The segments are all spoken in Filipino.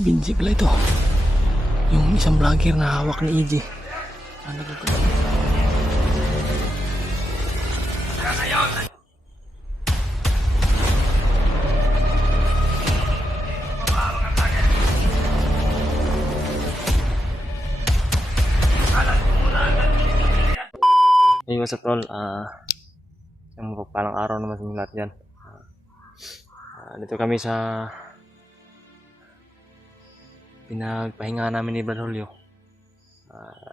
Si Binji pala ito. Yung isang vlogger na hawak ni EJ. Ano ba ito? Hey, what's up tol? Yung palang araw naman sa inyo lahat dyan. Dito kami sa pinagpahinga namin ni Brad Julio.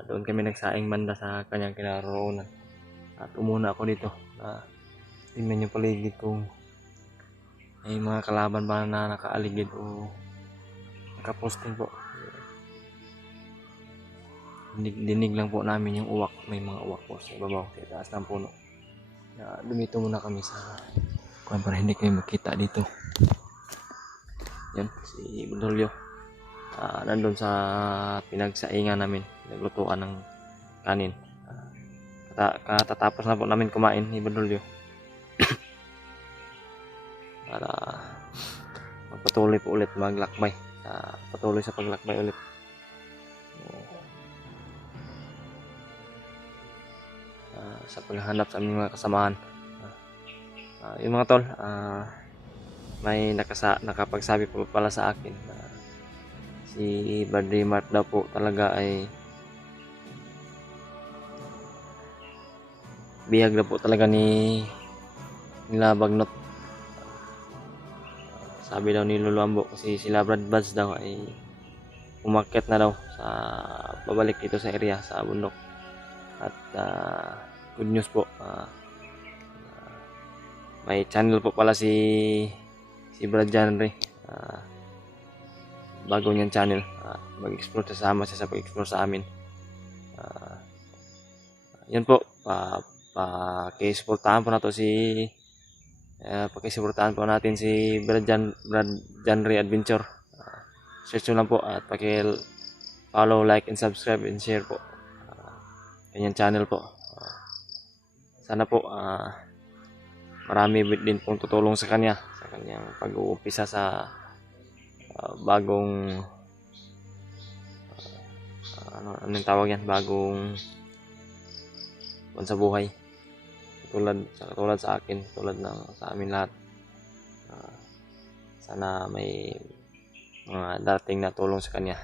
Doon kami nagsaing banda sa kanyang kinaroroonan. At umuna ako dito. Tingnan yung paligid kung may mga kalaban ba na nakaaligid o nakaposting po. Dinig lang po namin yung uwak. May mga uwak po sa ibabaw, sa taas ng puno. Dumito muna kami sa kuwan para hindi kayo makita dito. Yan, si Budolyo. Nandun sa pinagsaingan namin, pinaglutuan ng kanin. Katatapos na po namin kumain ni Budolyo. Para magpatuloy po ulit maglakbay. Patuloy sa paglakbay ulit. Sa paghahanap sa aming mga kasamahan. Yung mga tol, may nakapagsabi po pala sa akin na si Badri Mart daw po talaga ay bihag na po talaga nila Bagnot. Sabi daw ni Lolo Ambo kasi sila Brad Buds daw ay umakyat na daw sa babalik dito sa area sa bundok. At good news po, may channel po pala si Brad Janry. Bago niyang channel, mag-explore sama siya sa pag-explore sa amin. Yan po, pakisuportahan po natin pakisuportahan po natin si Brad Janry Adventure. Search nyo lang po at follow, like, and subscribe and share po. Kanyang channel po. Sana po marami din pong tutulong sa kanya sa kanyang pag-uumpisa sa bagong anong tawag yan, bagong sa buhay, tulad sa akin, tulad ng sa amin lahat. Sana may mga dating na tulong sa kanya.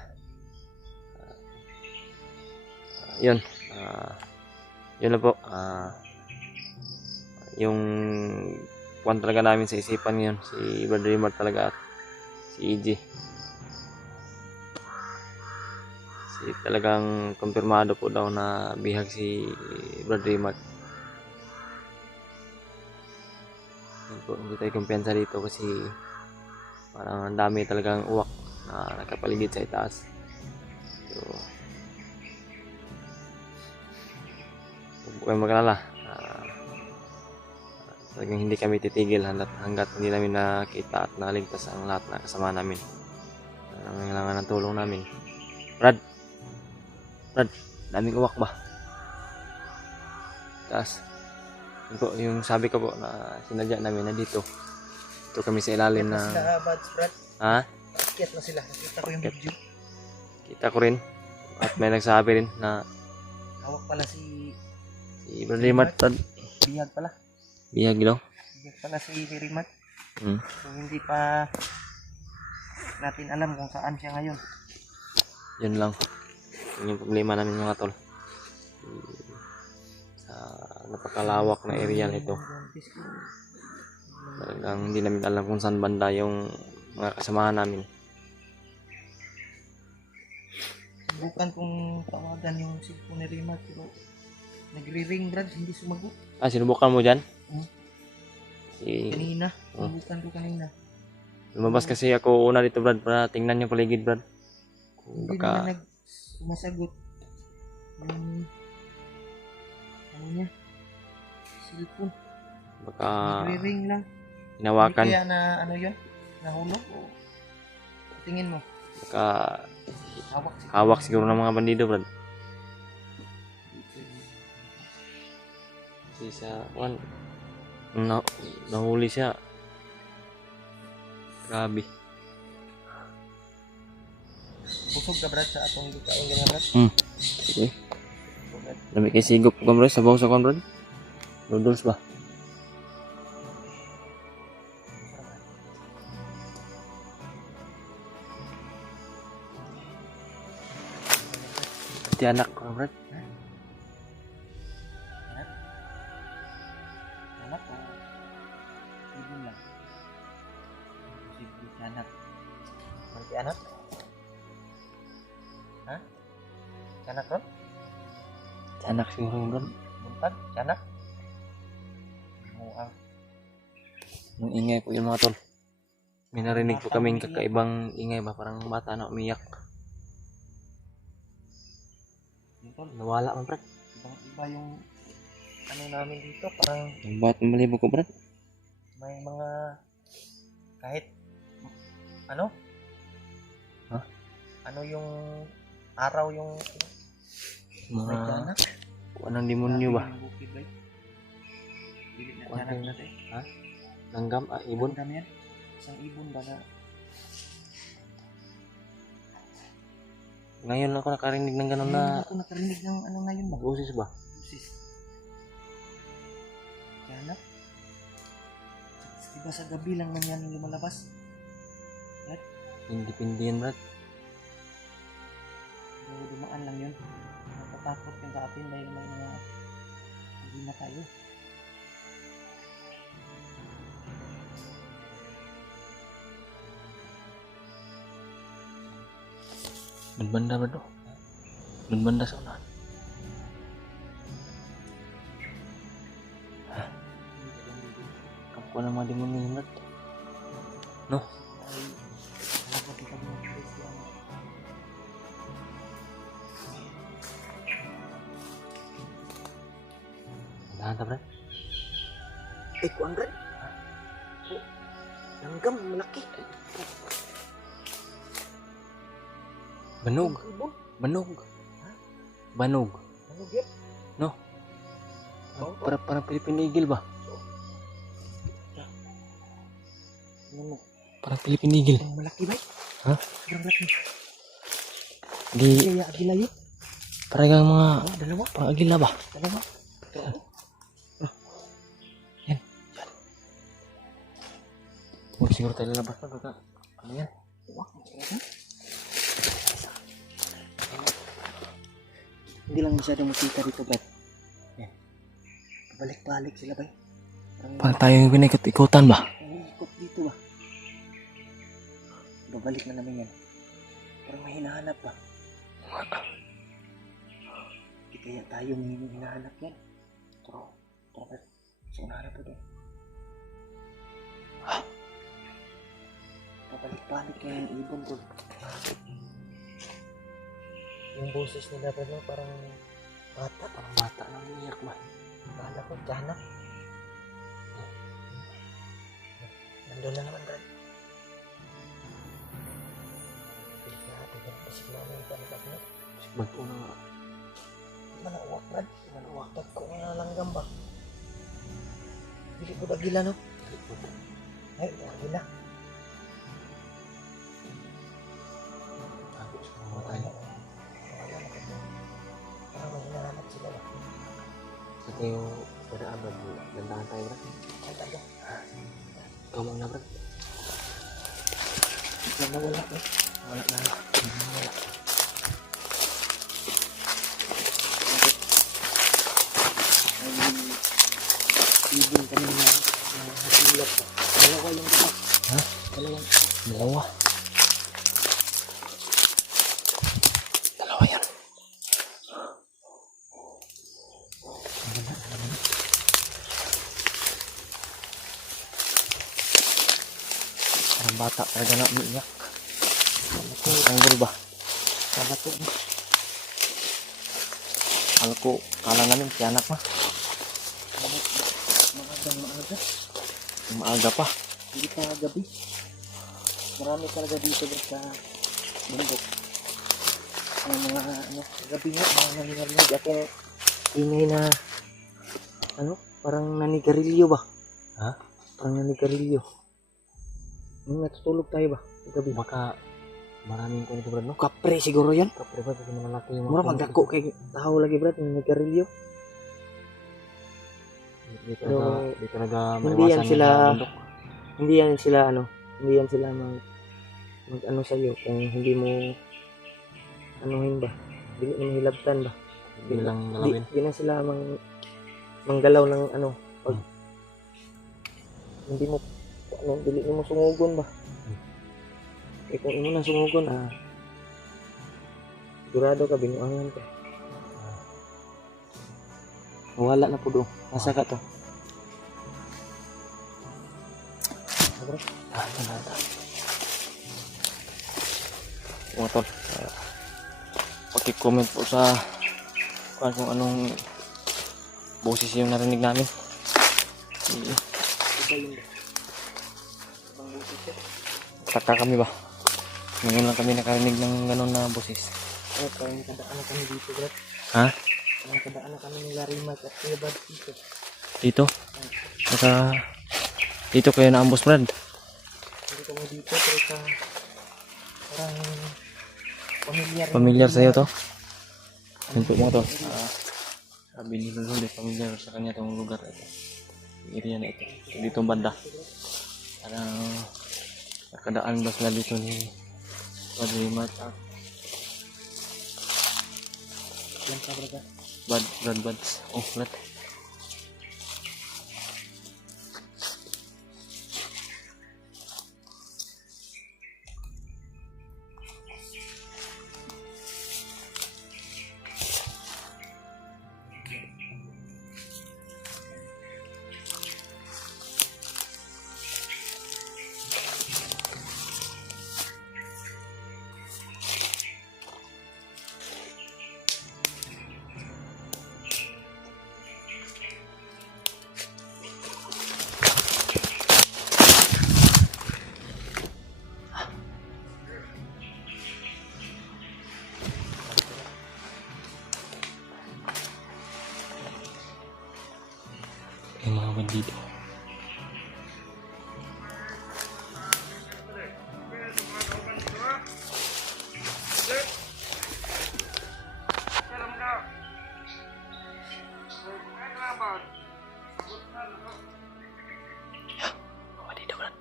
Yun lang po. Yung kuwan talaga namin sa isipan ngayon, si Brad Rimar talaga at si EJ. Talagang kumpirmado po daw na bihag si Brad Rimar. Hindi tayo kumpiyansa dito kasi parang ang dami talagang uwak na nakapaligid sa itaas. So, huwag kayong magalala. Talagang hindi kami titigil hanggat hindi namin nakita at naligtas ang lahat na kasama namin. Ang kailangan ng tulong namin. Brad, daming uwak ba? Taas. Yung sabi ko po na sinadya namin na dito. Ito kami sa ilalim na... Brad. Ha? Akyat na sila. Nakita ko yung video. Kita ko rin. At may nagsabi rin na... Hawak pala si Brad Rimar. bihag pala. Bihag daw. Bihag pala si Rimat. So hindi pa natin alam kung saan siya ngayon. Yun lang. Yun yung problema namin mga tol. Sa napakalawak na area nito. Talagang hindi namin alam kung saan banda yung mga kasamahan namin. Subukan kong tawagan yung cellphone ni Rimat pero nagre-ring, Brad, hindi sumagot. Sinubukan mo dyan? Kanina, subukan ko kanina. Lumabas kasi ako una dito, Brad, para tingnan yung paligid, Brad. Hindi naman sumasagot. Ano niya? Cellphone. Baka nagre-ring lang. hinawakan. Hindi kaya na ano yun? Nahulog? O tingin mo? Baka Hawak hawak siguro ng mga bandido, Brad. Kasi sa nahuli siya. Grabe. busog ka brad sa atong gikaon ganyan brad. Sige. Lami kay sigop ko bro, sabaw sa kon bro. Noodles ba? Ti anak ko bro. Anak o ibon lang. Sige anak. Nanti anak? Ha? Anak ron? Anak siguro bro. Buntag? Anak? Muang. Nung ingay po yun mga tol. May narinig po kaming kakaibang ingay ba, parang bata na umiyak. Tol, Nawala man bro. ibang iba yung ano namin dito, parang Ang bat malibog ko bro. may mga kahit ano? Ha? Ano yung araw yung Mga may tiyanak? kuha ng demonyo ba? Yung bukid ba? Dili na Kuha tiyanak ng- natin. Langgam, ibon. Ibon yan? Isang ibon ba na? Ngayon lang ako nakarinig ng ganun Hindi na ako nakarinig ng ano ngayon ba? boses ba? Sis. Tiyanak? Diba sa gabi lang man yan lumalabas? Hindi yan bro. Dumaan lang yun. Natatakot yun sa atin dahil may mga hindi na tayo. Doon banda bro. Doon banda sa unahan. Kapo ng mga demonyo yun bro. No? Ay, dapat ito mga Kristiyan. Dahan ta bro. Eh, kuwan rin. Langgam, malaki. Banog. Ibon. Banog. Banog. Ano gyud? Para Philippine Eagle ba? Ano? Para Philippine Eagle. Ang malaki ba? Ha? Ang malaki. Di Kaya agila yun. para kang mga Oh, dalawa. parang agila ba? Dalawa. Huwag siguro tayo lalabas na baka ano yan? Wah, hindi lang masyadong makita dito, Brad. Yan. Balik-balik sila, ba? Parang tayo yung pinikot-ikutan ba? Ikot dito ba? Babalik na namin yan. Parang may hinahanap ba? Di kaya tayo may hinahanap yan. Tro, Brad. So, hinahanap po doon. Babalik-balik na yung ibon ko. Yung boses nila, Brad, parang bata. Parang bata na umiyak ba? Kala ko, tiyanak. Nandun na naman, Brad. Pilit na natin yan. Basig namin yung panikat mo. Bago na nga. Manawak, Brad. Manawak. Tag ko nga langgam ba? Hindi ko dagila, no? Ay, dagila. Bago sa mga tayo. Parang may hinahanap sila ba? Ito yung padaan ba? Landahan tayo bro. Ay, tayo. Ikaw mo na bro. Ikaw na wala, eh. Wala na. Wala. Ay, ibon kami na hasilap ba? Dalawa yung dalawa. Ha? Dalawang Dalawa. Dalawa yan. Parang bata talaga na umiiyak. Tanggol ba? Kala ko, Kala ko, kala namin si anak ma. maaga. Maaga pa. Hindi pa gabi. Marami talaga dito bro sa bundok. Ang mga ano, gabi nga, mga nanginarinig akong ingay na ano, parang nanigarilyo ba? Ha? Parang nanigarilyo. Nung natutulog tayo ba? Sa gabi. Baka Maraming ko nito Brad, no? Kapre siguro yan. Kapre Brad, kasi malalaki yung Mura magdako kay tao lagi Brad, yung nagkarilyo. Di talaga hindi maiwasan yan sila- sa bundok. Hindi yan sila mag ano sa iyo kung hindi mo anuhin ba. Dili mo hilabtan ba. Hindi lang galawin. Di na sila manggalaw ng ano pag hindi mo dili mo sungugon ba. Eh kung imo nang sungugon sigurado ka binuangan ka. Wala na po do. Nasa ka to. Mga tol, paki-comment po sa kung anong boses yung narinig namin. Taka kami ba? Ngayon lang kami nakarinig ng gano'n na boses. Oh, parang nakadaan na kami dito, bro. Ha? Nakadaan na kami ng Larimat at Kuya Bad dito. Dito? Dito kayo na-ambush, Brad? Hindi kami dito, pero parang Familiar sa'yo to? Yun po mga to. Sabi ni Lulu, familiar sa kanya itong lugar ito. Area na ito. Dito banda. Parang nakadaan ba sila dito ni Larimat at Yan ka, bro. Brad. Oh, flat. Yung mga bandido. Bandido, Brad.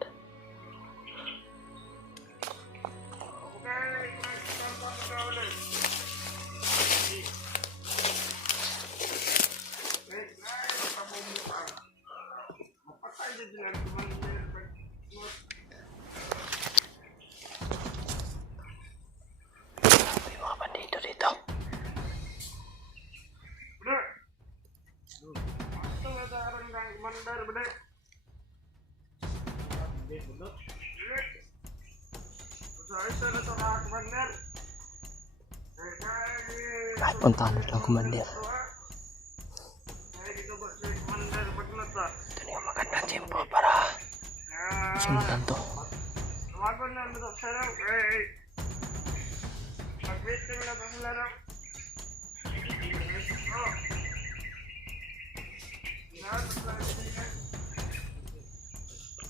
May mga bandido dito. Kahit puntahan nito ang commander. Ito na yung magandang tempo para sundan to.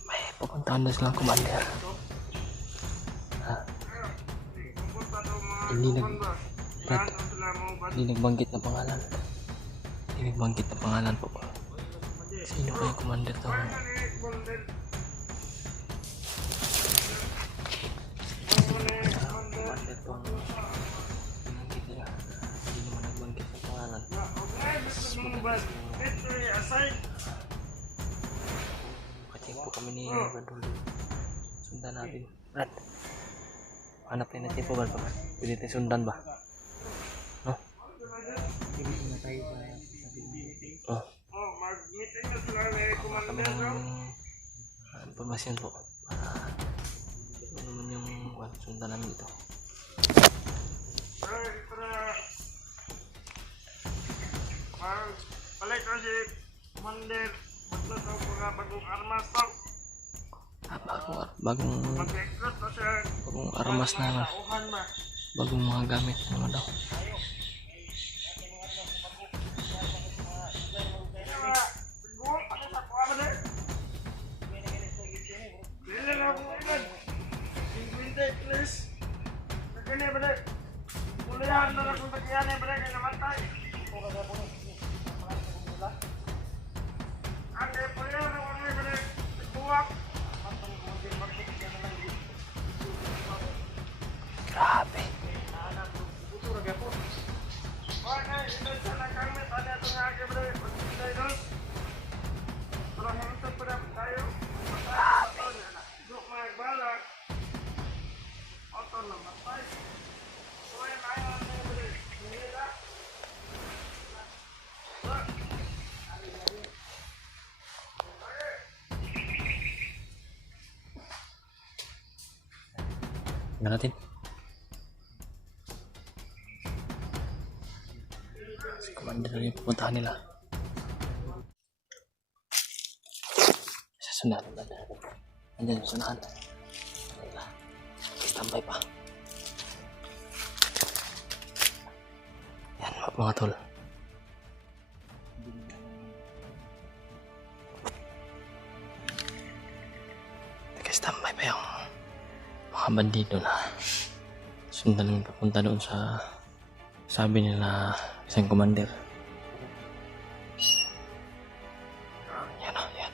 May pupuntahan na silang commander. Hindi nagbanggit na pangalan. Hindi nagbanggit na pangalan po. Sino ba yung commander to? Commander to. Binanggit nila. Hindi naman nagbanggit na pangalan. Kacing po kami ni Brad. Sundan natin. Brad. Hanap tayo na tempo, Brad. Pwede tayo sundan ba? No? Oh. Kami ng informasyon po. Ano naman yung sundan namin ito. Balik kasi Commander, maglo daw mga bagong armas daw. Bagong Mag-recruit na siya. armas na Tauhan ba? bagong mga gamit naman daw. Kaya, siguro, ano sa kuha ba na? Dili na ako ilan. 50 please. sana kami tanya tengah ke bro. Kita itu. Orang yang sepeda kayu. Duk naik balak. Otot lemah. Kau yang naik bro. Ini dah. Tingnan natin. Si Commander na yung pupuntahan nila. Sa sunahan naman. Andyan yung sunahan. Wala. Standby pa. Yan mga tol. Nag-standby pa yung mga bandido na sundan namin papunta doon sa sabi nila isang commander. Yan o, yan.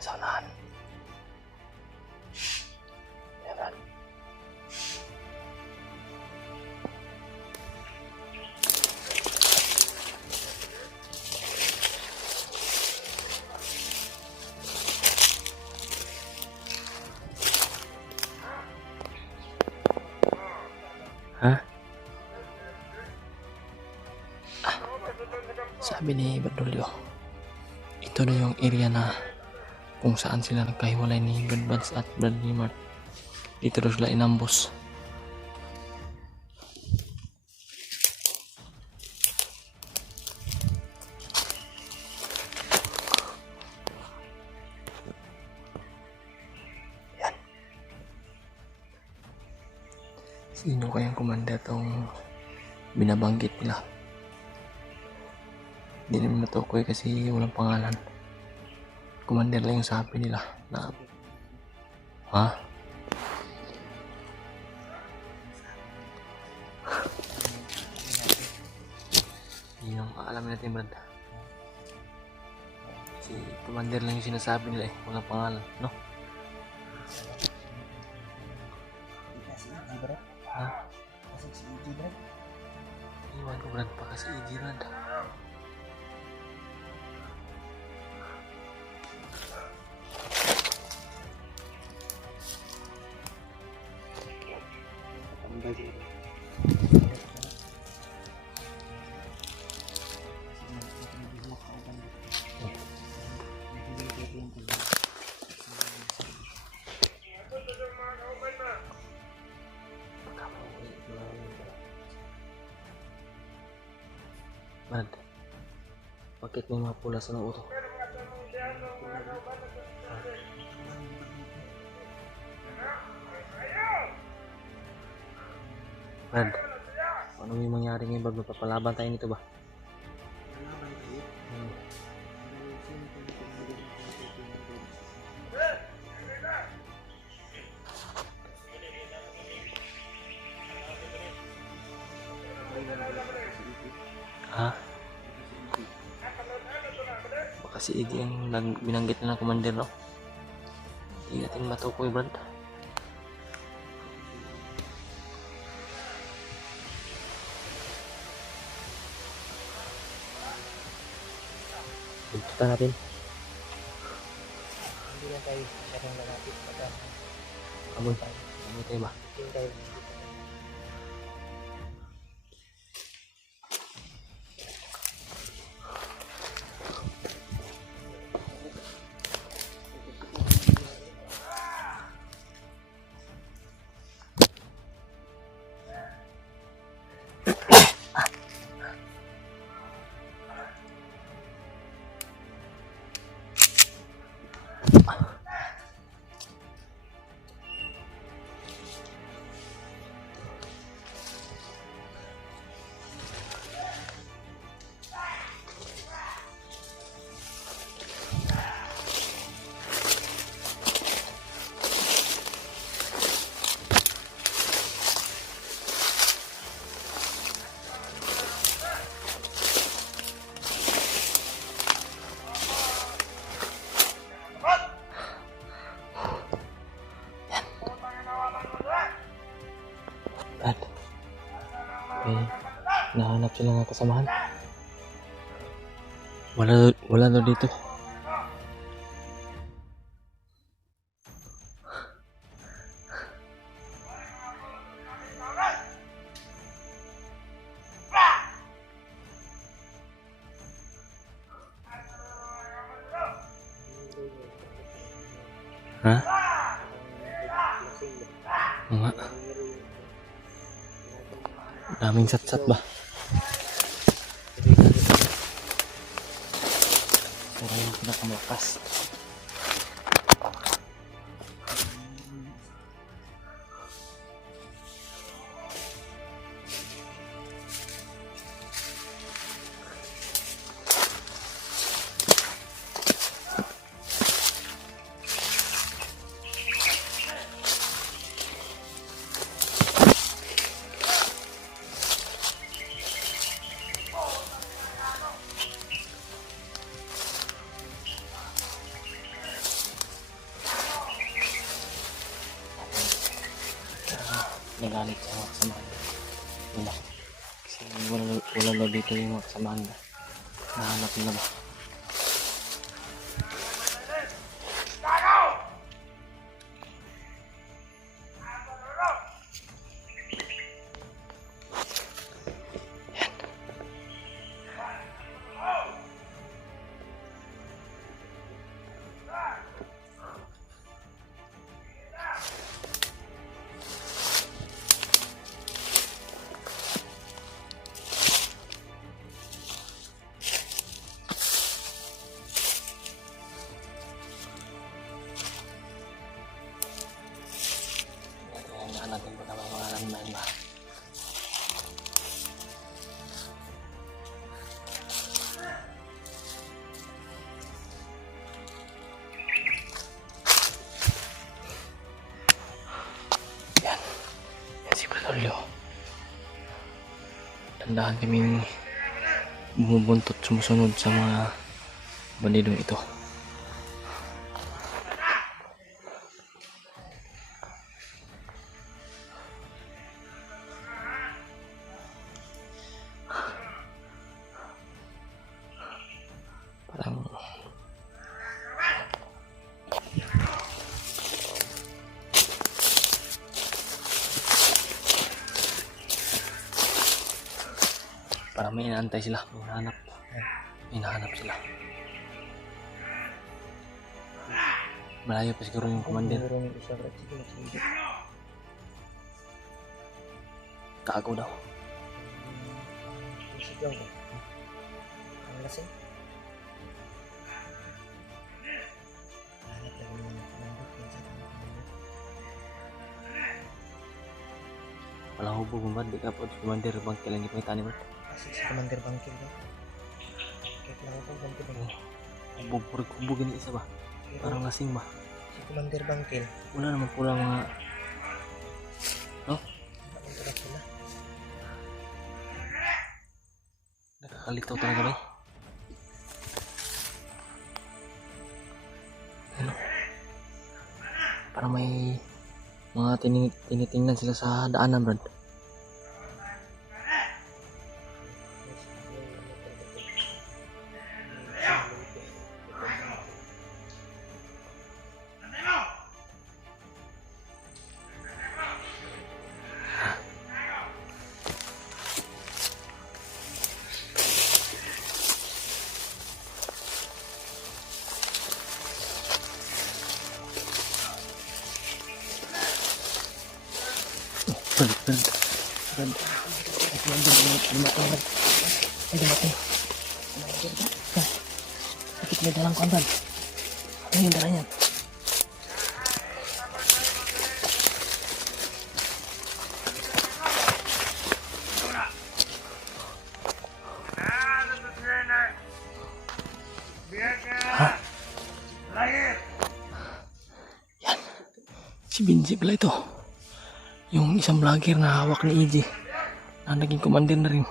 Sa unahan. Yan. Ha? Sabi ni Badulyo, ito na yung area na kung saan sila nagkahiwalay ni Brad Buds at Bradley Mart. Dito daw sila inambos. Yan. Sino kayang commander tong binabanggit nila? Hindi naman matukoy kasi walang pangalan. Commander lang yung sabi nila na... Ha? Yun ang alam natin, Brad. Si Commander lang yung sinasabi nila eh. Walang pangalan, no? Ha? Iwan ko, Brad, pa kasi EG, Brad. Brad, bakit may mga pula sa noo to? Brad, ano yung mangyari ngayon, Brad? Magpapalaban tayo nito ba? Ha? Baka si Iggy ang binanggit na ng commander, no? Hindi natin matukoy, Brad. Punta natin. Hindi lang tayo sarang lalapit. Kamoy tayo ba? Hindi tayo. Hanap sila ng kasamahan. Wala daw dito. Ha? Nga. Daming sat-sat ba? Pero yung pinakamalakas. Nagalit sa mga kasamahan nila. Kasi wala na dito yung mga kasamahan nila. Nahanap nila ba? Natin po na mga landmine ba? Yan si Bradolio. Tandaan kaming bumubuntot sumusunod sa mga bandidong ito. Parang may inaantay sila, may hinahanap sila. Malayo pa siguro yung commander. Kaagaw daw. Ang lasing. Walang hubog mo ba? Di ka po commander bang kailan kita may tani ba? Kasi si Commander Bangkil ba? Kahit lang ako ganito ba? Hubog ganyan isa ba? Parang lasing ba? Si Commander Bangkil. Wala naman pula mga... No? Bakit talaga sila? Nakakalitaw talaga ba? Ano? Parang may mga tinitingnan sila sa daanan, Brad. Bakit may dalang kondan? Ano yung dala niyan? Yan. Si Binji pala ito. Yung isang vlogger na hawak ni EJ na naging commander na rin.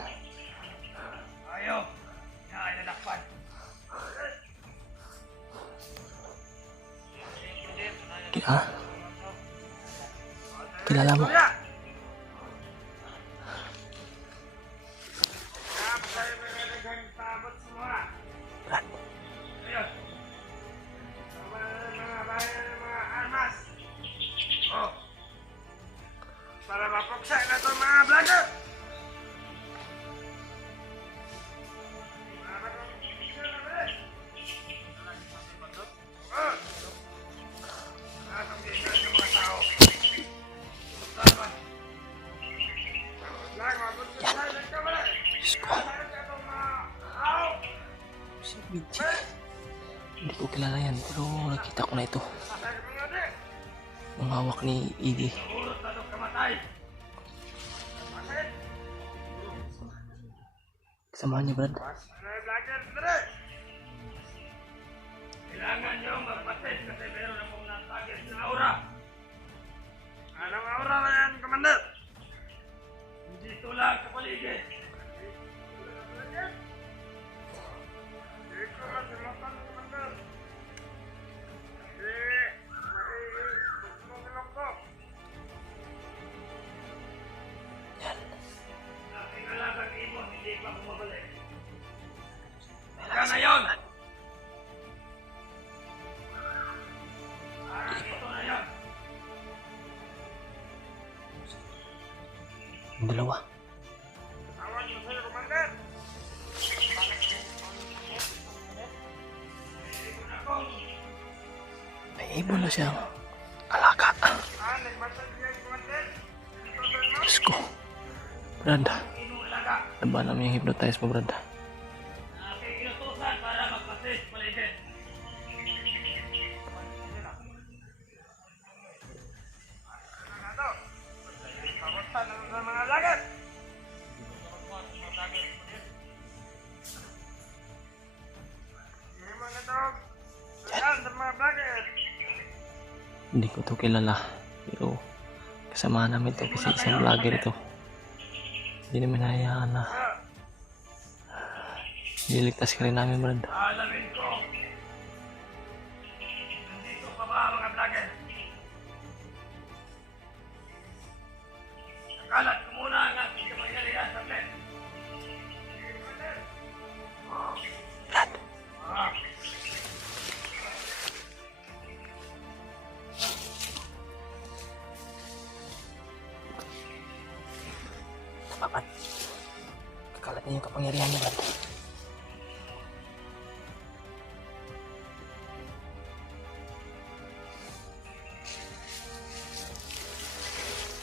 Kilala mo? Pero nakita ko na ito. Patay ka mga di. Ang hawak ni Iggy. Urot na doon kamatay. Bakit? Samahan niya, Brad. Ano yung vlogger? Dere! Kailangan nyo magpatis kasi meron na pong natagis na aura. Anong aura na yan, Commander? Hindi tulang sa paligid. Hindi ko masulatan, Commander. Hindi, mailong ko. Aking alagang ibon, hindi pa bumabalik. Kaya na yun! Ito na yun! Yung dalawa. Tawag mo sa'yo, Commander! May ibon na siyang alaga. Nagmasal yan, Commander! Ito doon mo? Diyos ko. Brad, Inong alaga! laban namin yung hypnotize mo, Brad. Aking inutusan para magpasis paligid. Ano na to? Pamunta na sa mga lagat! Hindi mo na to. Ayan, sa mga vlogger. Hindi ko to kilala. Pero kasama namin to kasi isang vlogger ito. Hindi naman hayaan na niligtas ka rin namin, Brad. Alamin ko. Nandito pa ba mga vlogger? Nakalat ko muna ang ating kamangyarihan sa plan. Brad, Ah. dapat kakalat niya yung kapangyarihan niya, Brad.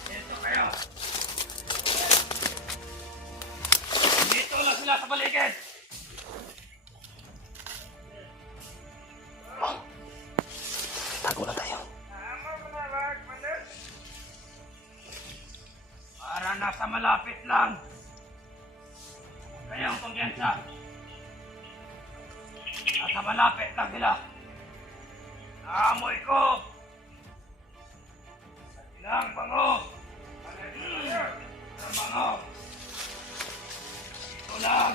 Dito kayo. Dito lang sila sa paligid. Tago na tayo. Tama mo na lang, Commander. Para nasa malapit lang. Kayang pagyansa. Nasa malapit lang sila. Naamoy ko. Ilang bango. Ilang bango. Ito lang.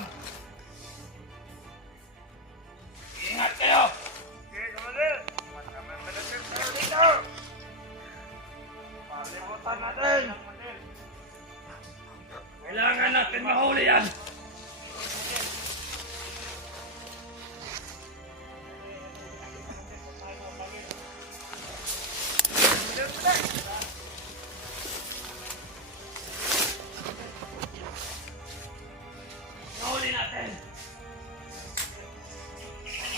Ingat kayo. Okay, Commander. Magkamang malapit tayo dito. Palimutan natin. Kailangan natin mahuli yan. Mahuli natin.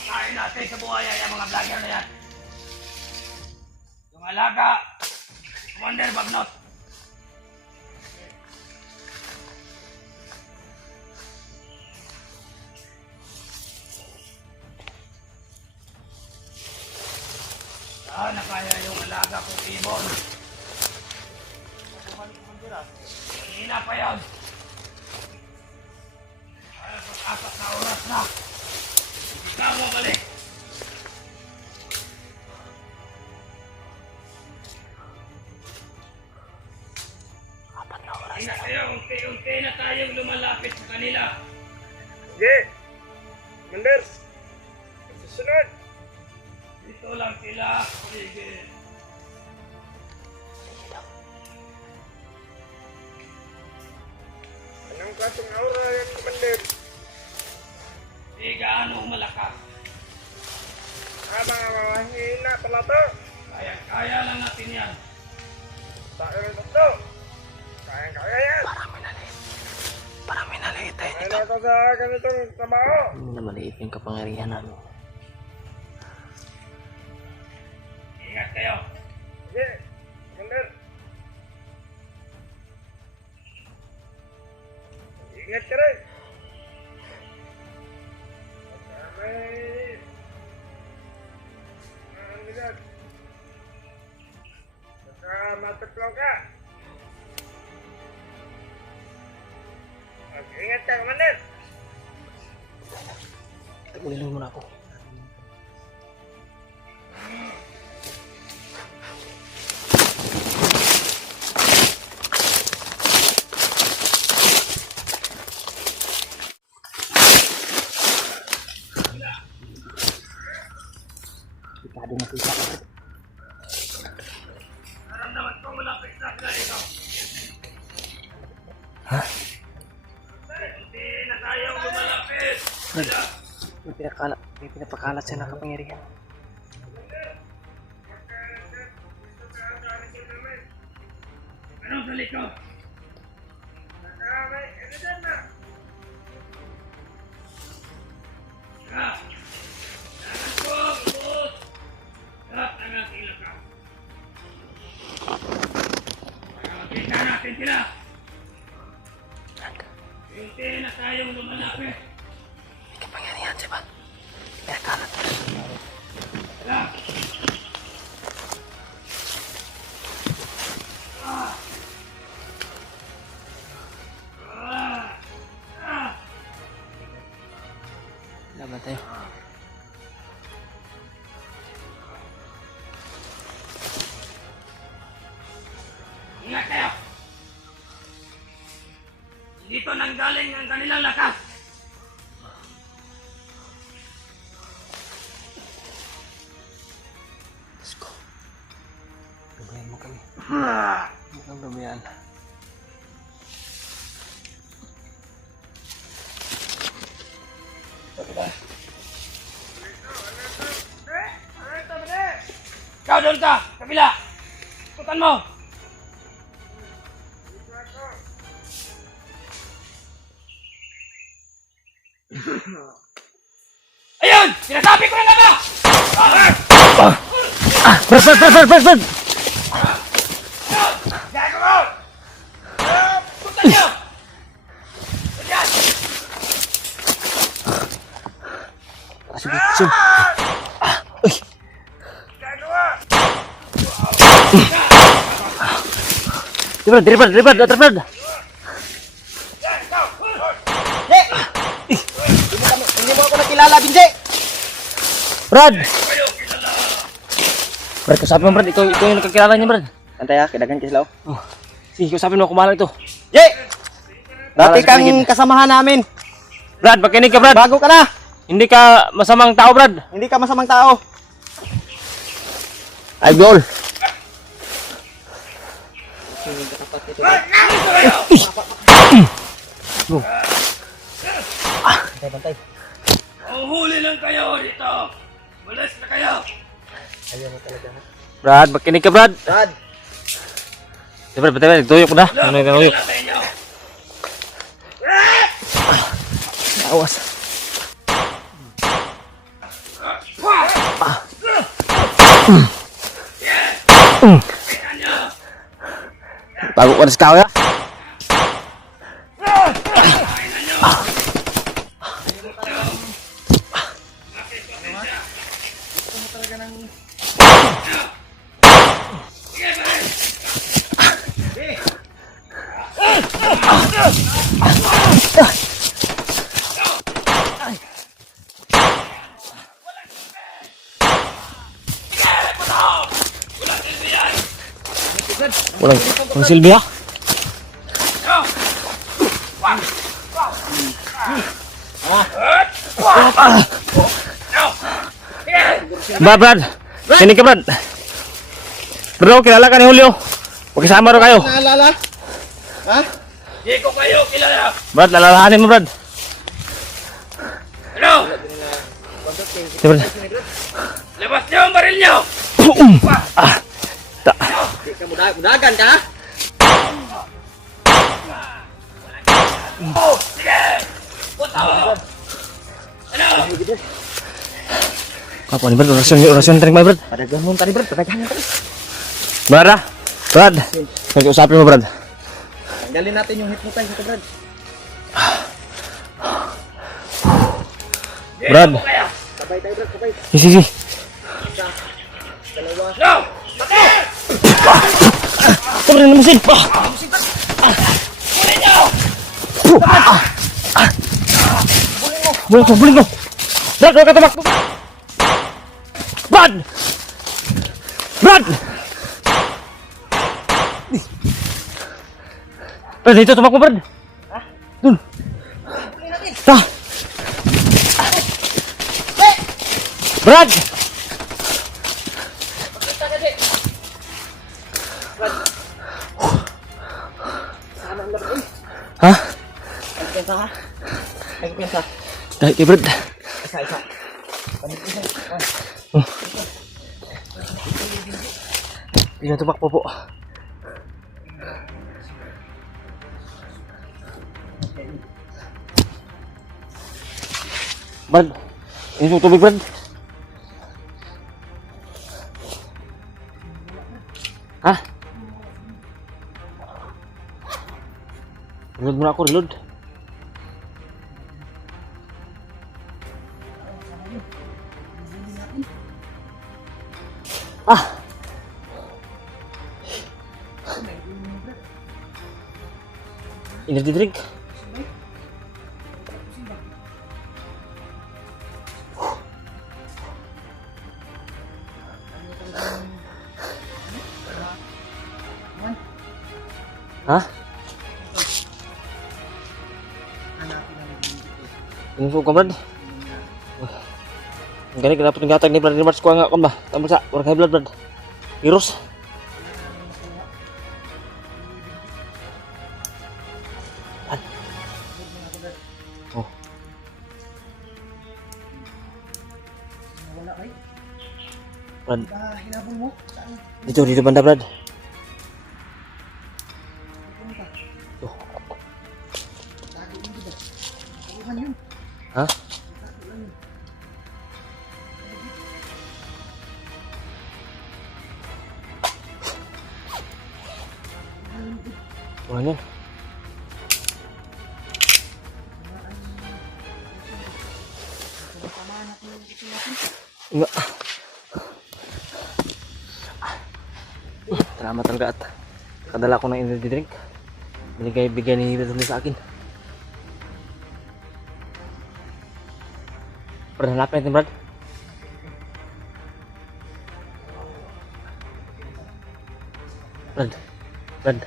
Kain natin sa buhaya yung mga vlogger na yan. Yung alaga, Commander Bagnot. Sana kaya yung alaga kong ibon. Kanina pa yan. Ay, pag-apat na oras na. Ikaw mo balik. Apat na oras. Ingat kayo, unti-unti na tayong lumalapit sa kanila. Sige. Commander. Susunod. Dito lang sila. Sige. Anong kasong aura yan, Commander? Di gaano malakas. Mga mahina pala to. Kaya lang natin yan. Tayo rin ito. Kaya yan. Parang may naliit tayo Kaya dito. na ito sa ganitong trabaho. Hindi na maliit yung kapangyarihan namin. Ingat kayo. Sige. Commander. Ingat ka rin. Baka may yan. Baka matuklaw ka. Ingat ka, Commander. Ulilin muna ako. Pitado na kita. Naramdaman ko malapit na sila ito. Ha? Hindi na tayo lumalapit. May pinapakalat siya ng kapangyarihan. Anong sa likod? May evident na. Tangan ko, ubos. Lahat ang ating lakas. Para makita natin sila. Hindi na tayong lumalapit. May kapangyarihan siya ba? Pinapakalat. Wala. Laban tayo. Ingat kayo! Dito nanggaling ang kanilang lakas! Let's go. Lumayan mo kami. Huwag kang lumayan. Ikaw doon ka! Kabila! Ikutan mo! Ayun! Sinasabi ko na nga ba? Brad! Gago mo! Ikutan niyo! Ayan! Sige. Gago mo! Diri Brad. Hindi mo ako nakilala, Binjay! Brad, kausapin mo, Brad. Ikaw yung nakakilala niya, Brad. Antay ha, kidagan ka sila. Oh. Sige, kausapin mo. Kumalang ito. Jay! Wala Dati sa kang paligid. kasamahan namin. Brad, magkinig ka, Brad. Bago ka na. Hindi ka masamang tao, Brad. Hindi ka masamang tao. Idol. Bantay. Uhuli lang kayo dito! Malas na kayo! Brad, magkinig ka, Brad. Brad, Brad, tuyok ko na. Ano yung tuyok? Sa inyo! Awas. Bago ko na sa tao, ya? Walang silbi, ha? Brad. Sini ka, Brad. Bro, kilala ka ni Julio. Magkasama rin kayo. naalala? Ha? Di ko kayo kilala! Brad, lalalahanin mo, Brad. Ano? Si Brad. Labas niyo ang baril niyo! Di ka mudagan ka ha? Sige! Punta mo! Ano? Apa ni, Brad? Orasyon tarik, Brad. Padagan mo tadi Brad, padagan ka. Brad, Brad. Usapin mo, Brad. Tanggalin natin yung hypnotize ito Brad. Brad. Sabay tayo Brad, sabay. Sige. Tara na mesin. Buling ko. Brad, huwag ka tumakbo. Brad! Brad! Brad, dito tumakbo, Brad. Dun. Ta. Brad! Ha? Nagpensa ha? Nagpensa. Dahil kay Brad. Isa. Hindi na tumakbo po. Brad, yung tubig, Brad. Ha? Reload muna ako, reload. Ah! Energy drink. Ha? Info ka, Brad. Ang galing, dapat yung gatag ni Brad Remarts ko nga ba? Tama sa, warang high blood, Brad. Virus. Oh. Brad. Dito banda, Brad. Ha? Mana? Enggak. Salamat talaga at kadala ko ng energy drink. Bigay ni Dito sa akin. Pernah hanapin natin, Brad? Brad.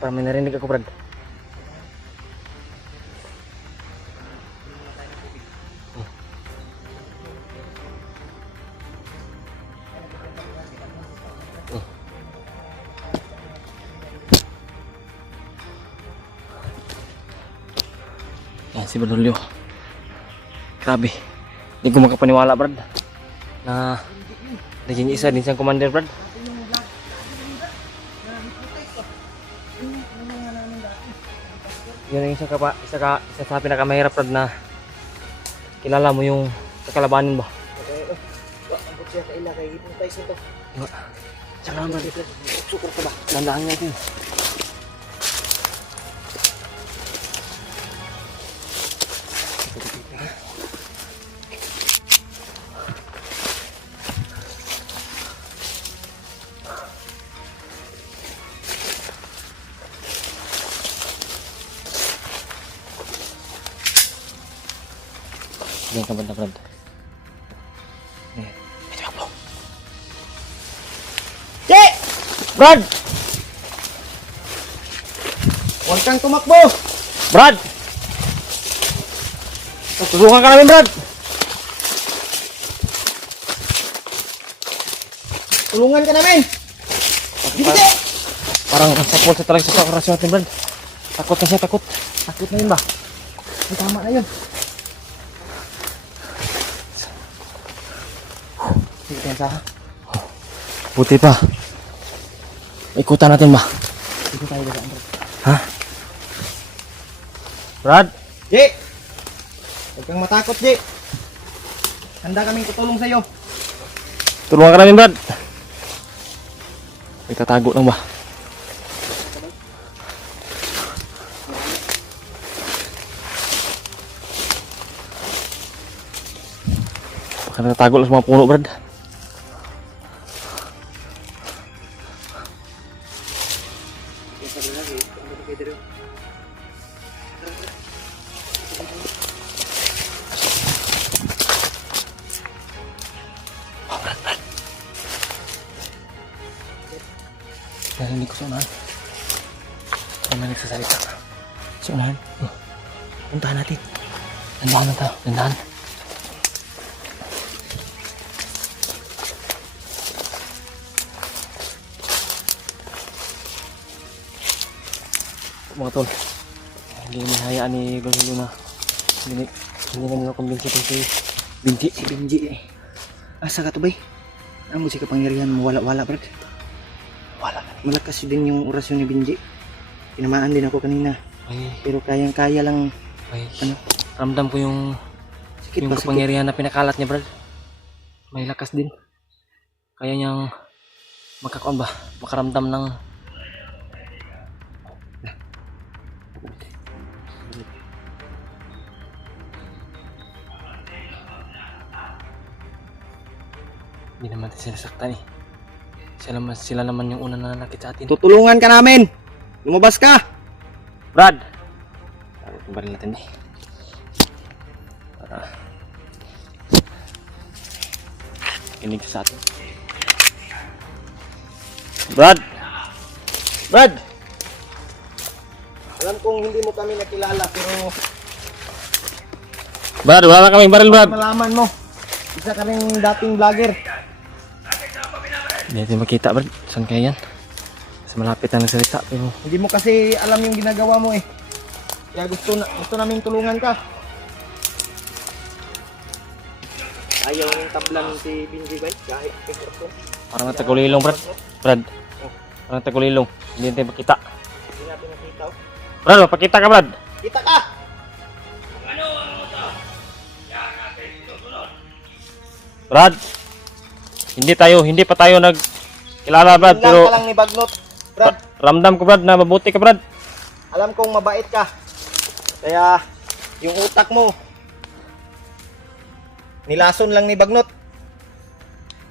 Parang may narinig ako, Brad. Yan si Badulyo. Grabe. Hindi ko makapaniwala, Brad. Na naging isa din siyang commander, Brad. Yun ang isa sa pinakamahirap, Brad, na kilala mo yung kakalabanin ba? Ambot siya kaila kay hypnotize ito. Tsaka, Brad. Sukur ka ba? Landahan natin. Diyan ka banda, Brad. Ito ako. Che! Brad! Huwag kang tumakbo! Brad! Tulungan ka namin, Brad! Tulungan ka namin! Hindi! Parang sakot sa talaga sa operasyon natin, Brad. Takot na siya, takot. Takot na yun ba? Ay, tama na yun. Sige, pensa ha? Buti pa. Ikutan natin ba? Sige tayo ba, Brad? Ha? Brad? Che! Huwag kang matakot, Che. Handa kaming tutulong sa'yo. Tulungan ka namin, Brad. May tatago lang ba? Baka natatago lang sa mga puno, Brad. Narinig ko sa unahan. May nagsasalita. Sa unahan. Puntahan natin. Dandahan na tayo. Dandahan. Mga tol, hindi naman hayaan ni Gonzalo na hindi na nila kumbinsi itong si Binji. Si Binji eh. Asa ka to bay? Ang musika pangyarihan mo wala-wala brad. Wala. Malakas din yung orasyon ni Binji. Tinamaan din ako kanina. Ay. Pero kayang-kaya lang. Ay. Ano? Ramdam ko yung sakit yung kapangyarihan na pinakalat niya brad. May lakas din. Kaya niyang makakuan ba? Makaramdam ng hindi naman sila saktan eh. Sila naman yung una na nakit sa atin. Tutulungan ka namin! Lumabas ka! Brad! Para tumbarin natin eh. Para kinig sa atin. Brad! Brad! Alam kong hindi mo kami nakilala pero Brad, wala na kaming baril Brad. Malaman mo. Isa ka rin dating vlogger. Hindi natin makita Brad. Saan kaya yan? Kasi malapit na nagsalita pero hindi mo kasi alam yung ginagawa mo eh. Kaya gusto namin tulungan ka. Ayaw ng tablan si Binji Bay kahit pagkakot. Parang natagulilong Brad. Brad. Parang natagulilong. Hindi natin makita. Hindi natin makita oh. Brad, mapakita ka Brad. Kita ka! Ano ang uto? Yan natin susunod. Brad. Hindi pa tayo nagkilala Brad pero ka lang ni Bagnot. Brad, ramdam ko Brad na mabuti ka Brad. alam kong mabait ka. Kaya yung utak mo nilason lang ni Bagnot.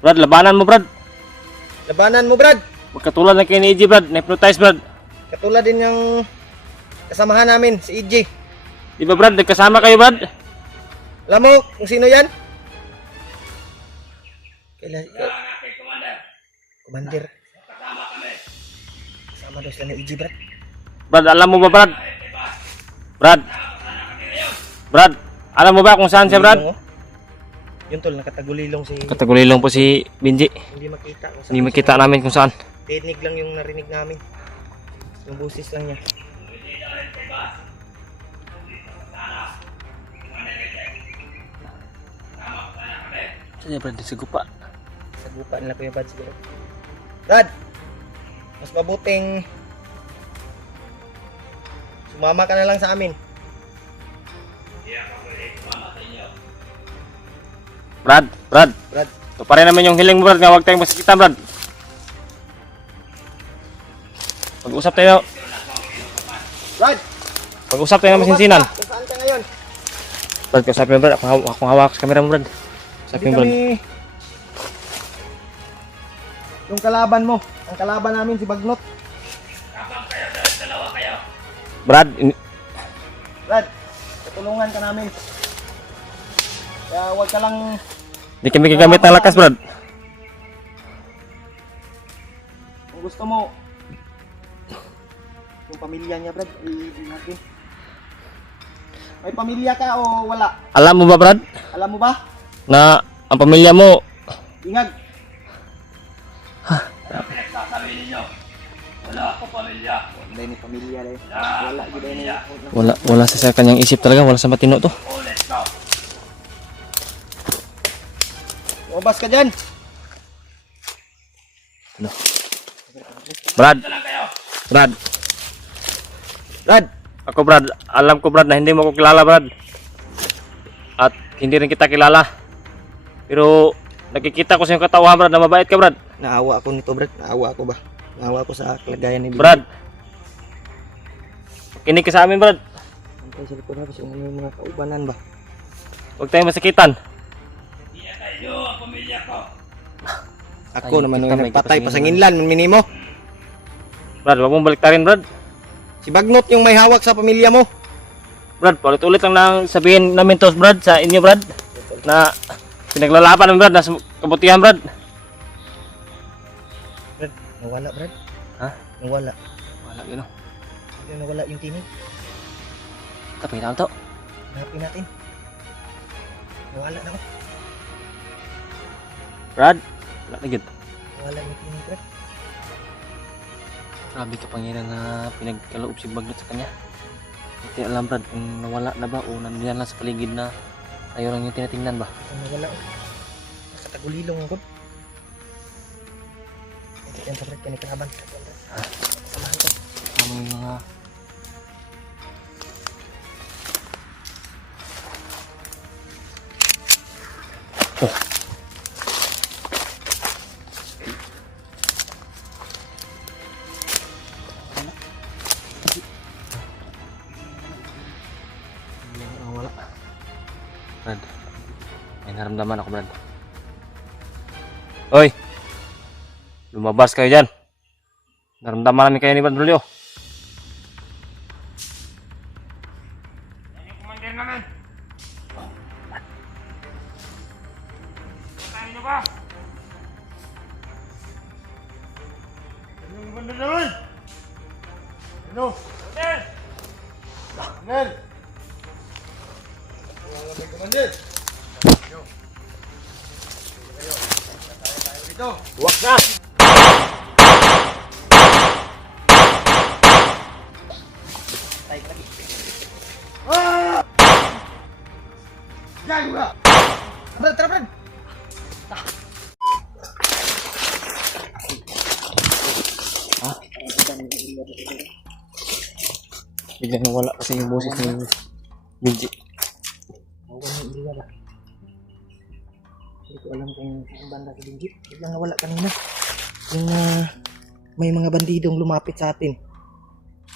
Brad, labanan mo Brad. Labanan mo Brad. Magkatulad na kay ni EJ Brad, na-hypnotize Brad. Katulad din yung kasamahan namin si EJ. Di ba Brad, nagkasama kayo Brad? Alam mo kung sino yan? Yan natin, Commander. Commander. Kasama kami. Kasama daw sila ni EJ Brad. Brad, alam mo ba Brad? Brad. Brad, alam mo ba kung saan siya Brad? Yun tol, nakatagulilong si... Katagulilong po si Binji. Hindi makita kung saan. Hindi makita namin kung saan. Tinig lang yung narinig namin. Yung busis lang niya. Saan niya Brad? Sa gupa. Sa gupa nila Kuya Brad siguro. Brad! Mas mabuting sumama ka na lang sa amin. Brad. Brad, Ito pa rin naman yung hiling mo Brad, nga huwag tayong masakitan Brad. Pag-usap tayo. Brad! Pag-usap tayo ng masinsinan. Kung saan ka ngayon? Brad, kausapin mo Brad. Akong hawak sa camera mo Brad. Kausapin mo Brad. Yung kalaban mo. Ang kalaban namin si Bagnot. Brad, Brad, tutulungan ka namin. Kaya huwag ka lang... di kami gagamit ng lakas Brad. Kung gusto mo, yung pamilya niya Brad, i-natin. May pamilya ka o wala? Alam mo ba Brad? Alam mo ba? Na ang pamilya mo Ingag. Sasabihin ninyo, wala ako pamilya. Hindi ni pamilya rin. Wala, hindi wala sa kanyang isip talaga, wala sa matino to. Ulit ko. Umabas ka dyan. Brad, Brad. ako Brad, alam ko Brad na hindi mo ko kilala Brad. At hindi rin kita kilala. Pero nakikita ko sa iyong katauhan Brad na mabait ka Brad. Naawa ako nito Brad. Naawa ako ba? Naawa ako sa kalagayan ni Brad, kinig ka sa amin Brad. Antay sa likod ako sa mga kaubanan ba? Huwag tayong masakitan. Hindi na kayo ang pamilya ko. Ako naman nung nagpatay pa sa nginlan, minimo. Brad, wag mong baliktarin, Brad. Si Bagnot yung may hawak sa pamilya mo. Brad, paulit-ulit lang nang sabihin namin to, Brad, sa inyo, Brad. Na pinaglalaban namin, Brad, nasa kabutihan, Brad. Brad, nawala Brad. Ha? Nawala. Wala yun, oh. Nawala yung tinig. Kapag to. Hanapin natin. Nawala na ako. Brad, wala na yun. Nawala yung tinig Brad. Grabe kapangyarihan na pinagkaloob si Bagnot sa kanya. Hindi alam, Brad, kung nawala na ba o nandiyan lang sa paligid na tayo lang yung tinatingnan ba. Nawala ako. Sa tagulilong ako. Ito yan sa Brad, kanikalaban. Samahan ko. Ano yung mga... Wala. Brad, may naramdaman ako, Brad. Hoy! Lumabas kayo dyan. Naramdaman namin kayo ni Brad Julio. Yan yung commander namin. Tayo nyo ba? Yan yung commander namin. Ano? Commander! Commander! Wala may commander. Dito. Huwag na! Diyan ba? Brad, tara Brad. Biglang nawala kasi yung boses ni Benji. Nawala yung iliwa ba? Hindi ko alam kung saan banda si Benji. Biglang nawala kanina. Yung may mga bandidong lumapit sa atin.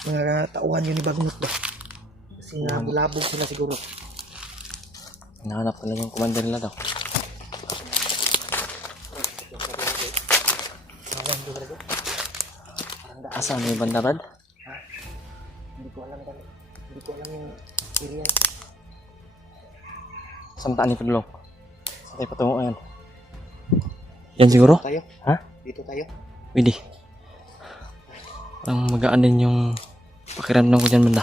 Mga tauhan yun ni Bagnot ba? Kasi bulabog sila siguro. Hinahanap talaga yung commander nila daw. Awan ko talaga. Asan may banda, Brad? Hindi ko alam talaga. Hindi ko alam yung area. Saan taan ni Padulong? Saan tayo patungo ngayon? Yan siguro? Tayo? Ha? Dito tayo? Pwede. Parang magaan din yung pakiramdam ko dyan, banda.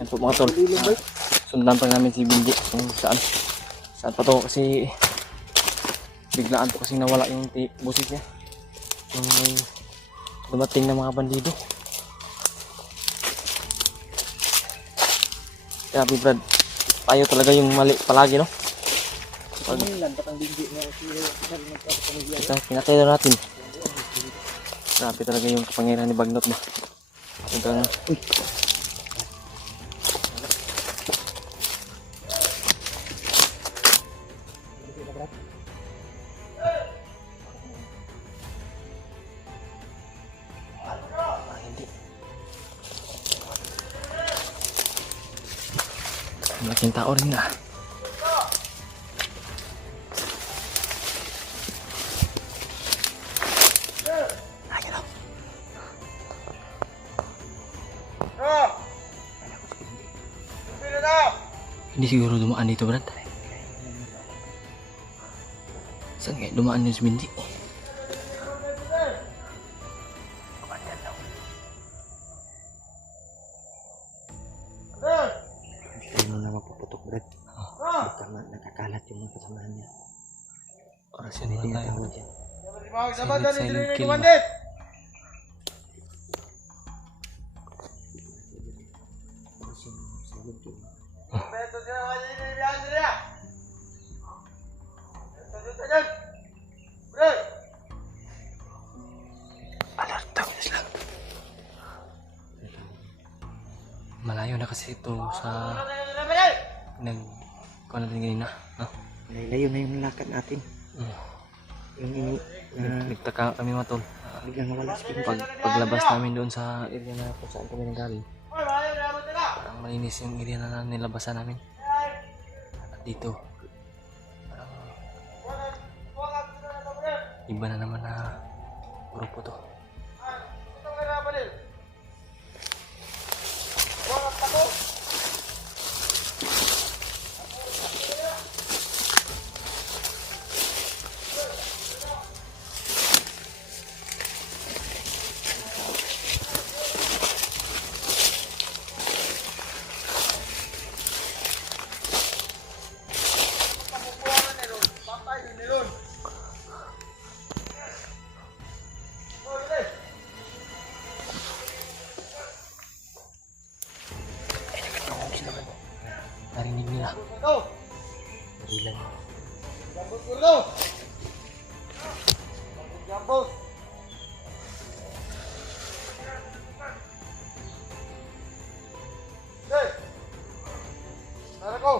Yan po mga tol. Sundan pa namin si Benji kung saan pa to kasi biglaan po kasi nawala yung busis niya. Yung may dumating na mga bandido. Grabe, Brad. Tayo talaga yung mali palagi, no? Ano yung lantak ang Benji na si Kita pinatay na natin. Grabe talaga yung kapangyarihan ni Bagnot ba. Hanggang hindi. Malaking tao rin na. Hindi siguro dumaan dito, Brad. Saan kaya dumaan yung si Benji? Hindi mo na mapuputok, Brad. Baka nakakalat yung mga kasamahan niya. Oras yun na tayo. Sabat Silent ni kill. commander. Beto dia aja ini biar dia. Beto dia. Bre. Alerta ko lang. Malayo na kasi ito sa kung ano din ganyan na. No? Layo na yung lakad natin. Yung ini Nagtaka kami mga tol. biglang nawala si Benji. Paglabas namin doon sa area na kung saan kami nanggaling. Oi, ayo dia betul. Parang malinis yung area na nilabasan namin. At dito, parang iba na naman na grupo to. Ito nga na ba din? Wala pa ko. Narinig nila. Ito. Ilan. Jambos dulu. Jambos. Hei. Narako.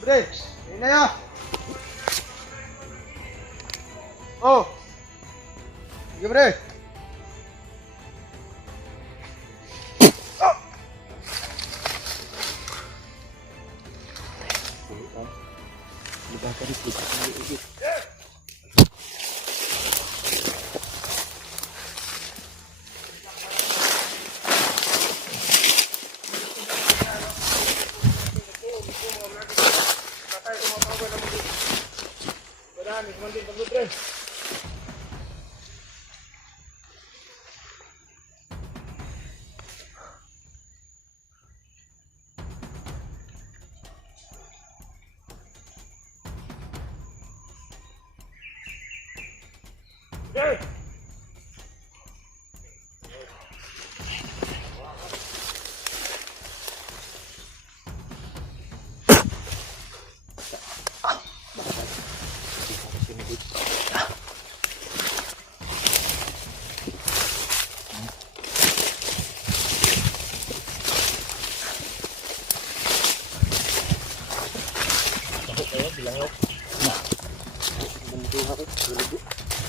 Bre, ini ya. Oh. Sige, bre. Diba ka rin, diba ka rin.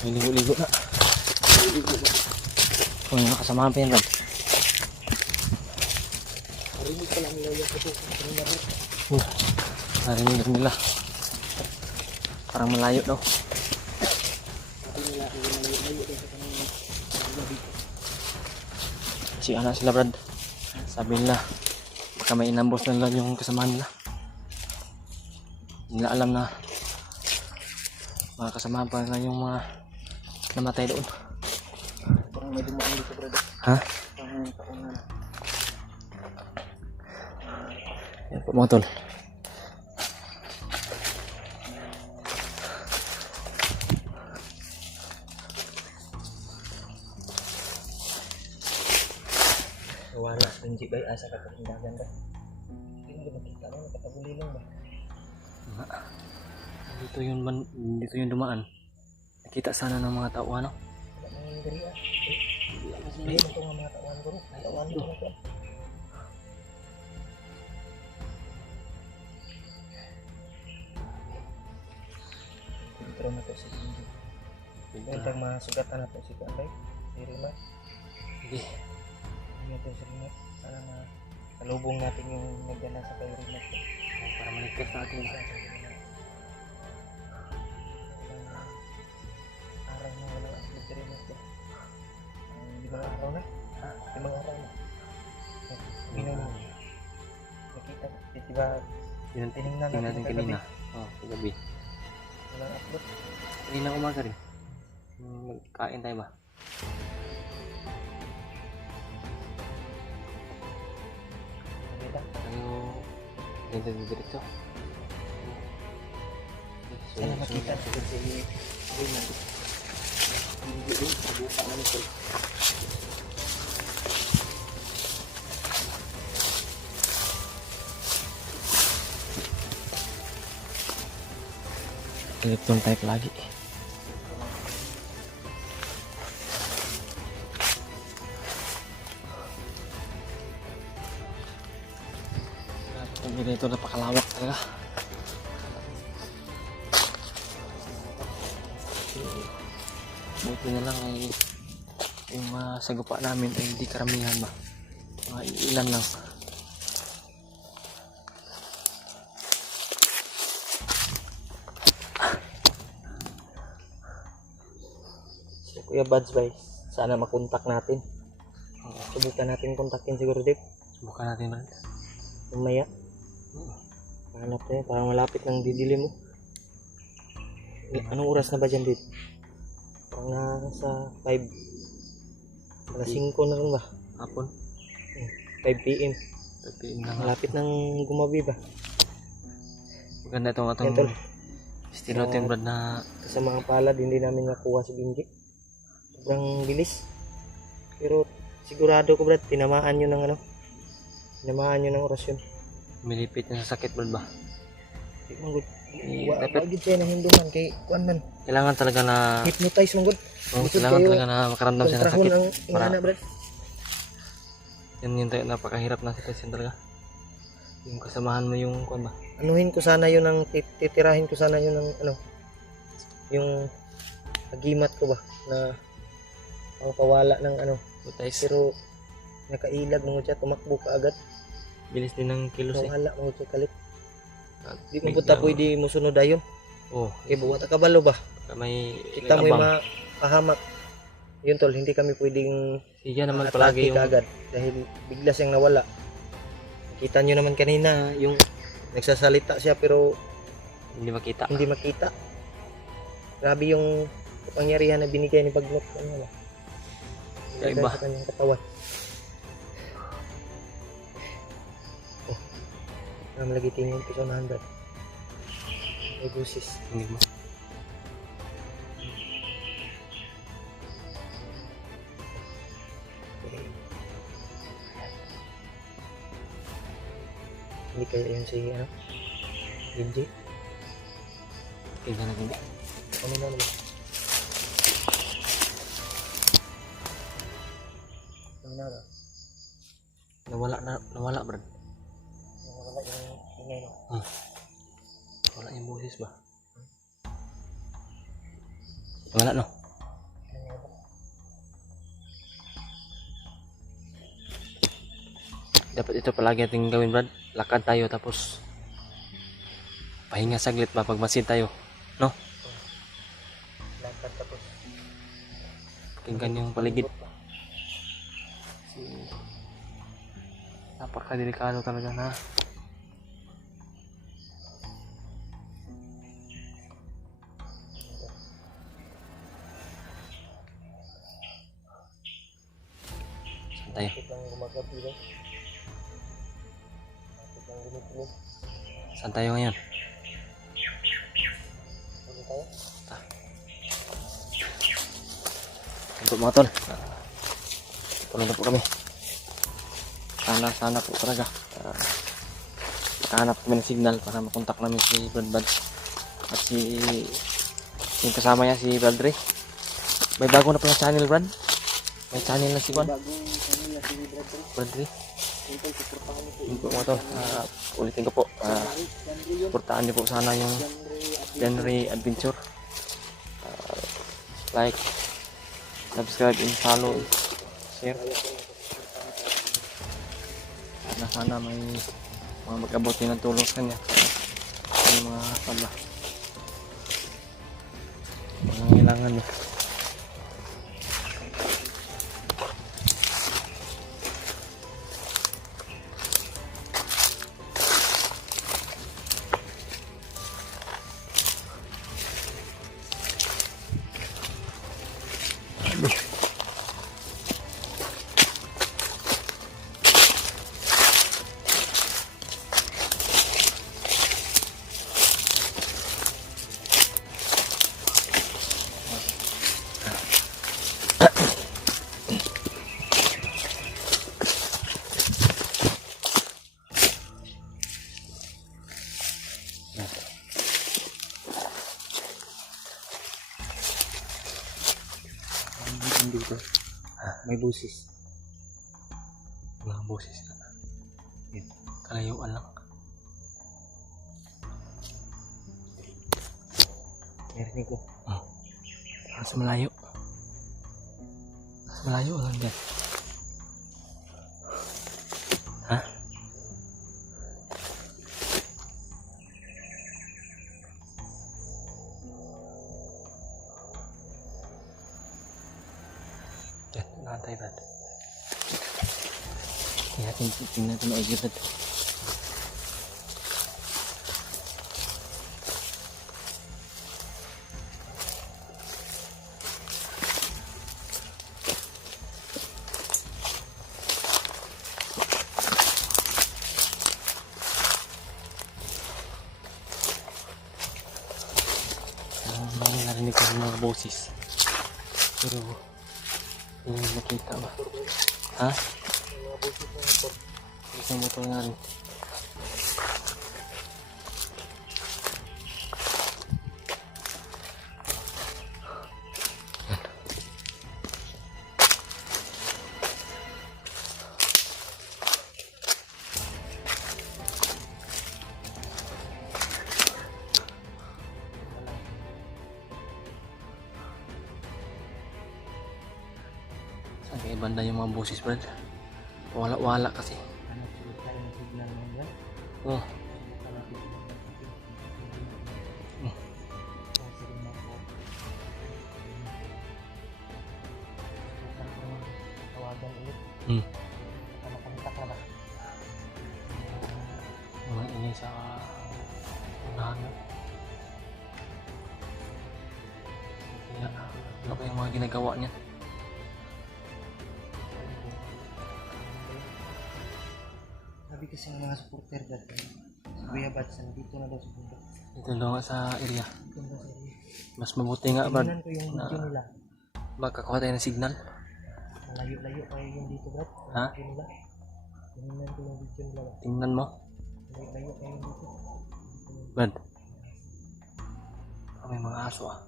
May ligo-ligo na. Kung yung nakasama ang pinrad. Narinig pa lang nila yung puto. Narinig rin nila. Parang malayo daw. Si anak sila Brad. Sabi nila baka may inambos na lang yung kasama nila. Hindi nila alam na mga kasama pa na yung mga namatay doon. Parang may dumaan dito, brother. Ha? Parang kaunan. Yan po mga tol. Wala, hindi ba asa ka katindagan ka? Hindi ba makita mo, nakapaguli lang ba? Dito yung dumaan. Nakita sana ng mga tao ano. Wala nang yung gari ah. Hindi mo ito nga mga tawan ko. Tawan ko na ito. Pero na ito si Hindi. Huwag masugatan na ito si Kuanday. Si Rima. Sige. Hindi ito si Rima. Sana kalubong natin yung nagdala sa kay Rima. Para maligtas natin. Araw na wala ang upload si Rima ito. 5 araw na. 5 araw na. Ginaw mo. Nakita. Diba tinignan natin kanina. Oh, kagabi. walang upload. Kanina umaga rin. Magkain tayo ba? Maganda. Ganda dito. Sana makita natin si Rima. Hindi rin. Sabuka na nito. Electron type lagi. Ang ganito napakalawak talaga. Buti na lang ay yung mga sagupa namin ay hindi karamihan ba. Mga ilan lang. Kuya Buds bay, sana makontak natin. Subukan natin kontakin siguro Dave. Subukan natin Brad. Mamaya. Hanap tayo, parang malapit ng didilim mo. Anong oras na ba dyan Dave? Parang nasa 5. Alas 5 na rin ba? Hapon. 5 PM. PM na nga. Malapit ng gumabi ba? Maganda itong Yan tol. estilo natin Brad na Sa mga palad, hindi namin nakuha si Benji. Sobrang bilis. Pero sigurado ko Brad, tinamaan nyo ng ano? Tinamaan nyo ng orasyon. milipit na sa sakit Brad ba? Di man good. Dapat- Wagid kayo na hinduman kay kuan man. Kailangan talaga na Hypnotize man good. Gusto kailangan kayo talaga na makaramdam siya ng kontrahon sakit. ang Para- ingana Brad. Yan yung napakahirap na sitwasyon talaga. Yung kasamahan mo yung kuan ba? Anuhin ko sana yun ng titirahin ko sana yun ng ano. Yung agimat ko ba na pawala ng ano. Butais. Pero nakailag mo siya, tumakbo ka agad. Bilis din ng kilos eh. Nawala mo siya kalit. At Di mo bigla- punta pwede mo sunod ayon. Oh, Kaya buwata ka balo ba? may Kita mo yung abang. mapahamak. Yun tol, hindi kami pwedeng Siya naman atake palagi yung agad dahil bigla siyang nawala. Kita nyo naman kanina yung nagsasalita siya pero hindi makita. hindi makita. Grabe yung kapangyarihan na binigay ni Bagnot. Ano ba? Kaiba. Sa kanyang katawan. Oh. Lagi tingin ko sa 100. May busis. Hindi mo. Hindi kaya yun si ano? Benji? Tingnan natin. Ano na naman? Ano na ba? Nawala Brad. Nawala yung ingay no? Wala yung boses ba? Wala no. Dapat ito palagi natin gawin Brad. Lakad tayo tapos pahinga saglit ba pag masid tayo. No? Lakad tapos. Tingnan yung paligid. Napaka-delikado talaga na. Saan tayo? Bakit lang gumagabi ba? Bakit lang gumagabi? Saan tayo ngayon? Ano tayo? Untuk mga tol. Tulong na po kami. Sana po talaga. Nakahanap kami ng signal para makontak namin si Brad at si yung kasama niya si Brad Ray. May bago na pala channel Brad. May channel na si Bagong kanila si Brad Ray. Simple, suportahan niyo po. Yun po mga tol. Ulitin ko po. Suportahan niyo po sana yung Genre Adventure. Like, subscribe and follow, share. Sana may mga mag-abot din ng tulong sa kanya. Yung mga pala. Mga kailangan niya. Dito. May busis. Mga boses ka. Yan. Kalayuan lang. Narinig ko. Mas malayo. Mas malayo lang din. Ha? tayo, Brad. Tingnan natin maigi, Brad. Narinig ko yung mga boses. Pero hindi makita ba? Ha? Isang motor nga rin. Saan kaya banda yung mga boses, Brad? Wala kasi. Ano sila tayo ng signal mo yan? Oh, Tawagan ulit. hmm. Nakakontak na ba? Mga ini sa unahan na. Kaya, ano ba yung mga ginagawa niya? Sabi kasi ng mga supporter dati, si Kuya Bads, nandito na daw sa bundok. Dito lang nga sa area. Dito na sa area. Mas mabuti nga, Brad. Tingnan ko yung video nila. Magkakuha tayo ng signal. Malayo-layo kayo yung dito, Brad. Yung Ha? video nila. Tingnan ko yung video nila. Brad. Tingnan mo, Malayo-layo kayo yung dito. Brad. May mga aso ah.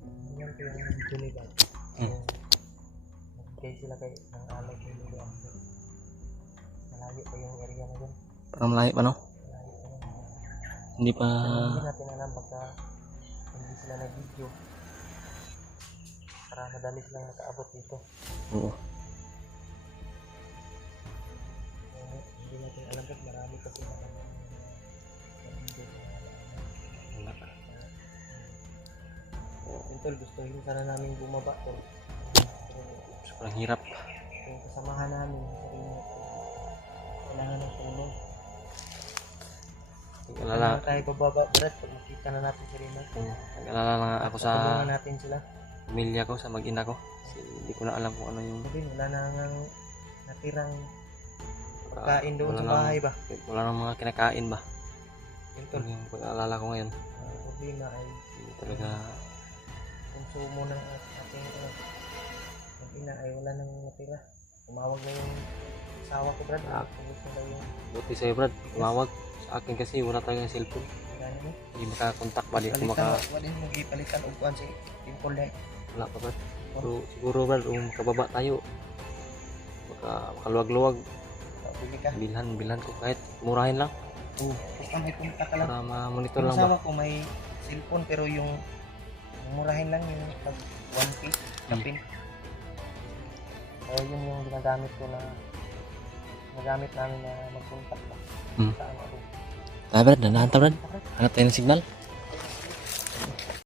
Tingnan ko yung video nila. Hmm. Nagbigay sila kayo ng alay kayo nila. Malayo pa yung area na dyan. Parang malayo pa, no? Malayo pa yung Hindi pa... hindi natin alam baka hindi sila nag-video para madali silang nakaabot dito. Oo. Hindi natin alam kasi marami kasi na nag-video. Tol, gusto rin sana namin bumaba tol. Pero Sobrang hirap. yung kasamahan namin sa inyo, kailangan ng tulong. Nag-alala, Kailangan tayo bababa, Brad, pag makita na natin si Rino. nag-alala na nga ako sa Tulungan natin sila. pamilya ko, sa mag-ina ko. Kasi hindi ko na alam kung ano yung... Sabi, wala na nang natirang pagkain doon wala sa nang- bahay ba? Wala nang mga kinakain ba? Yun tol, Yun yung pag-alala ko ngayon. ang problema ay Hindi talaga... konsumo ng ating ng ina ay wala nang natira. Tumawag na yung asawa ko, Brad. Pagod na daw yung Buti sa'yo, Brad. Tumawag sa akin kasi wala talagang cellphone. gano'n mo. Hindi makakontak ba? Di ako Palitan, maka... wala din mong ipalitan o kuhan si Pimpol na Wala pa, Brad. Pero siguro, Brad, kung makababa tayo, makaluwag-luwag, pabili ka. bilhan ko kahit murahin lang. Basta may punta ka lang. Para ma-monitor Yung lang ba? asawa ko may cellphone pero yung murahin lang yung pag 1K kapin. Kaya yun yung ginagamit ko na namin na mag-contact ba. Hmm. Sa ano. Brad, nanahan ta, Brad. Hanap tayo ng signal.